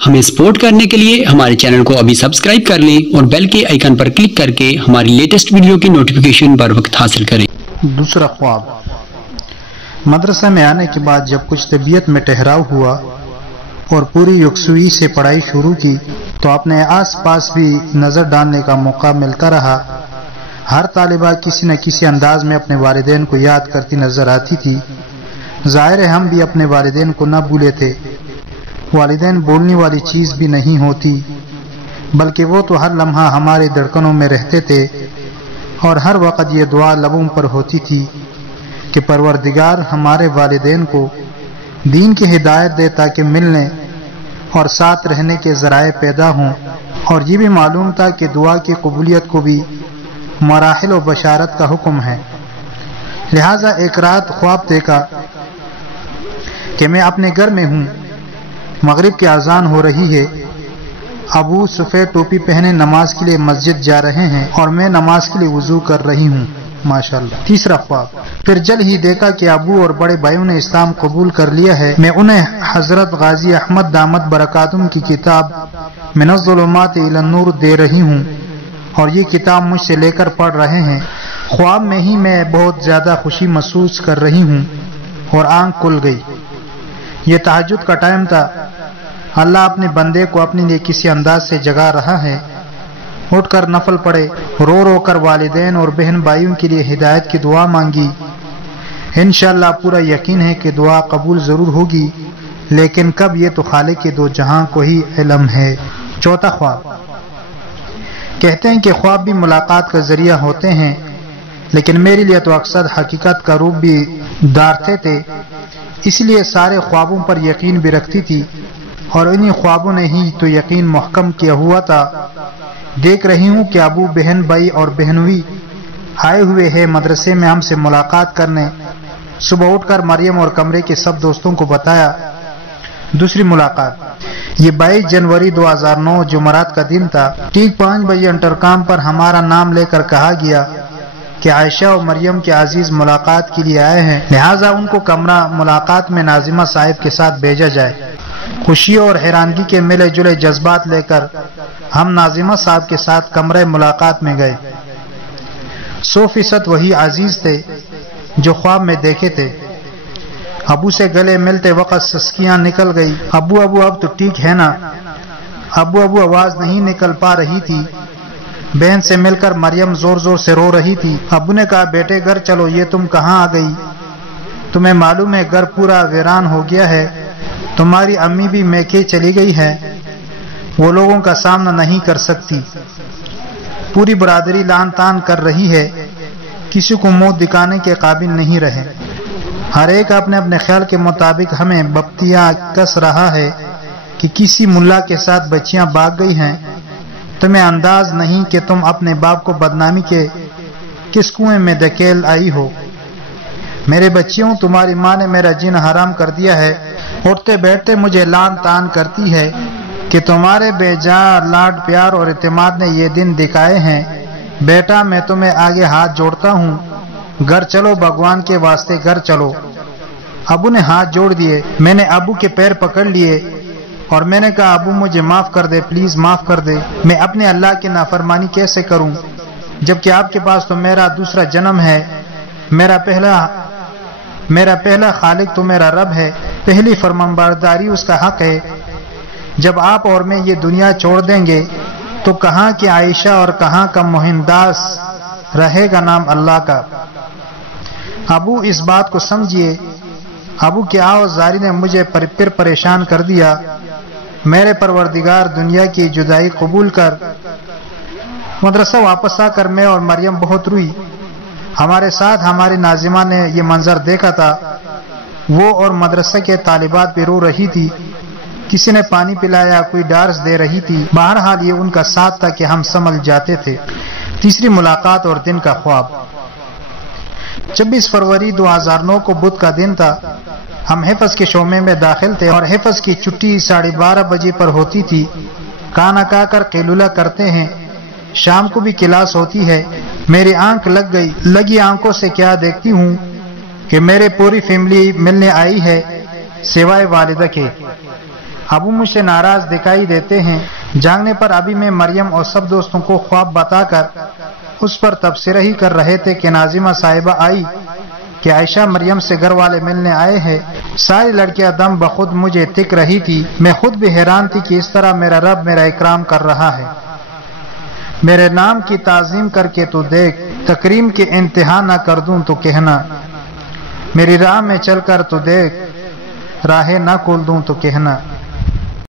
हमें सपोर्ट करने के लिए हमारे चैनल को अभी सब्सक्राइब कर लें और बेल के आइकन पर क्लिक करके हमारी लेटेस्ट वीडियो की नोटिफिकेशन बर वक्त हासिल करें। दूसरा ख्वाब। मदरसा में आने के बाद जब कुछ तबीयत में ठहराव हुआ और पूरी यकसुई से पढ़ाई शुरू की तो अपने आस पास भी नज़र डालने का मौका मिलता रहा। हर तालिबा किसी न किसी अंदाज में अपने वालिदैन को याद करती नजर आती थी। ज़ाहिर है हम भी अपने वालिदैन को न भूले थे। वालिदैन बोलने वाली चीज़ भी नहीं होती, बल्कि वो तो हर लम्हा हमारे धड़कनों में रहते थे और हर वक़्त ये दुआ लबों पर होती थी कि परवरदिगार हमारे वालिदैन को दीन की हिदायत दे ताकि मिलने और साथ रहने के ज़राए पैदा हों। और ये भी मालूम था कि दुआ की कबूलियत को भी मराहिल और बशारत का हुक्म है। लिहाजा एक रात ख्वाब देखा कि मैं अपने घर में हूँ, मगरिब की अजान हो रही है, अबू सफ़ेद टोपी पहने नमाज के लिए मस्जिद जा रहे हैं और मैं नमाज के लिए वुजू कर रही हूँ। माशाअल्लाह। तीसरा ख्वाब। फिर जल्द ही देखा कि अबू और बड़े भाइयों ने इस्लाम कबूल कर लिया है। मैं उन्हें हजरत गाजी अहमद दामत बरकातुम की किताब मिनज़्ज़ुलुमात इलन नूर दे रही हूँ और ये किताब मुझसे लेकर पढ़ रहे हैं। ख्वाब में ही मैं बहुत ज्यादा खुशी महसूस कर रही हूँ और आंख खुल गई। ये तहज्जुद का टाइम था। अल्लाह अपने बंदे को अपने लिए किसी अंदाज से जगा रहा है। उठकर नफल पढ़े, रो रो कर वालिदैन और बहन भाइयों के लिए हिदायत की दुआ मांगी। इंशाअल्लाह पूरा यकीन है कि दुआ कबूल जरूर होगी, लेकिन कब ये तो खालिक के दो जहां को ही इल्म है। चौथा ख्वाब। कहते हैं कि ख्वाब भी मुलाकात का जरिया होते हैं, लेकिन मेरे लिए तो अक्सर हकीकत का रूप भी धारते थे। इसलिए सारे ख्वाबों पर यकीन भी रखती थी और इन्हीं ख्वाबों ने ही तो यकीन मुहकम किया हुआ था। देख रही हूँ कि अबू बहन भाई और बहनवी आए हुए हैं मदरसे में हमसे मुलाकात करने। सुबह उठकर मरियम और कमरे के सब दोस्तों को बताया। दूसरी मुलाकात। ये 22 जनवरी 2009 जुमरात का दिन था। ठीक 5 बजे इंटरकॉम पर हमारा नाम लेकर कहा गया कि आयशा और मरियम के अजीज मुलाकात के लिए आए हैं, लिहाजा उनको कमरा मुलाकात में नाजिमा साहिब के साथ भेजा जाए। खुशी और हैरानगी के मिले जुले जज्बात लेकर हम नाजिमा साहब के साथ कमरे मुलाकात में गए। 100% वही अजीज थे जो ख्वाब में देखे थे। अबू से गले मिलते वक्त सस्कियां निकल गई। अबू अबू अब तो ठीक है ना? अबू अबू आवाज नहीं निकल पा रही थी। बहन से मिलकर मरियम जोर जोर से रो रही थी। अबू ने कहा, बेटे घर चलो, ये तुम कहाँ आ गई? तुम्हें मालूम है घर पूरा वीरान हो गया है। तुम्हारी अम्मी भी मैके चली गई है, वो लोगों का सामना नहीं कर सकती। पूरी बरादरी लान तान कर रही है, किसी को मुंह दिखाने के काबिल नहीं रहे। हर एक अपने अपने ख्याल के मुताबिक हमें बप्तियां कस रहा है कि किसी मुल्ला के साथ बच्चियां भाग गई हैं। तुम्हें अंदाज नहीं कि तुम अपने बाप को बदनामी के किस कुएं में धकेल आई हो। मेरे बच्चियों, तुम्हारी माँ ने मेरा जीना हराम कर दिया है। उठते बैठते मुझे लान तान करती है कि तुम्हारे बेजार लाड प्यार और इत्तेमाद ने ये दिन दिखाए हैं। बेटा, मैं तुम्हें आगे हाथ जोड़ता हूँ, घर चलो, भगवान के वास्ते घर चलो। अबू ने हाथ जोड़ दिए। मैंने अबू के पैर पकड़ लिए और मैंने कहा, अबू मुझे माफ कर दे, प्लीज माफ कर दे। मैं अपने अल्लाह की नाफरमानी कैसे करूं, जबकि आपके पास तो मेरा दूसरा जन्म है। मेरा पहला खालिक तो मेरा रब है। पहली फरमानबरदारी उसका हक है। जब आप और मैं ये दुनिया छोड़ देंगे तो कहाँ की आयशा और कहाँ का मोहिनदास रहेगा नाम अल्लाह का। अबू इस बात को समझिए। अबू की आवाज़ारी ने मुझे फिर परेशान कर दिया। मेरे परवरदिगार, दुनिया की जुदाई कबूल कर। मदरसा वापस आकर मैं और मरियम बहुत रोई। हमारे साथ हमारी नाजिमा ने यह मंजर देखा था। वो और मदरसा के तालिबात भी रो रही थी। किसी ने पानी पिलाया, कोई डार्स दे रही थी। बहरहाल ये उनका साथ था कि हम समझ जाते थे। तीसरी मुलाकात और दिन का ख्वाब। 26 फरवरी 2009 को बुध का दिन था। हम हिफ्ज के शोमे में दाखिल थे और हिफ्ज की छुट्टी 12:30 बजे पर होती थी। खाना खाकर कैलुला करते हैं। शाम को भी क्लास होती है। मेरी आंख लग गई। लगी आंखों से क्या देखती हूँ कि मेरे पूरी फैमिली मिलने आई है सिवाय वालिदा के। ابو मुझसे नाराज दिखाई देते हैं। जागने पर अभी मैं मरियम और सब दोस्तों को ख्वाब बताकर उस पर तबसरा ही कर रहे थे कि नाजिमा साहिबा आई कि आयशा मरियम से घर वाले मिलने आए हैं। सारी लड़कियां दम बखुद मुझे तिक रही थी। मैं खुद भी हैरान थी कि इस तरह मेरा रब मेरा इकराम कर रहा है। मेरे नाम की ताजीम करके तो देख, तकरीम के इंतहा ना कर दूं तो कहना, मेरी राह में चलकर तो देख, राहें ना खोल दूं तो कहना।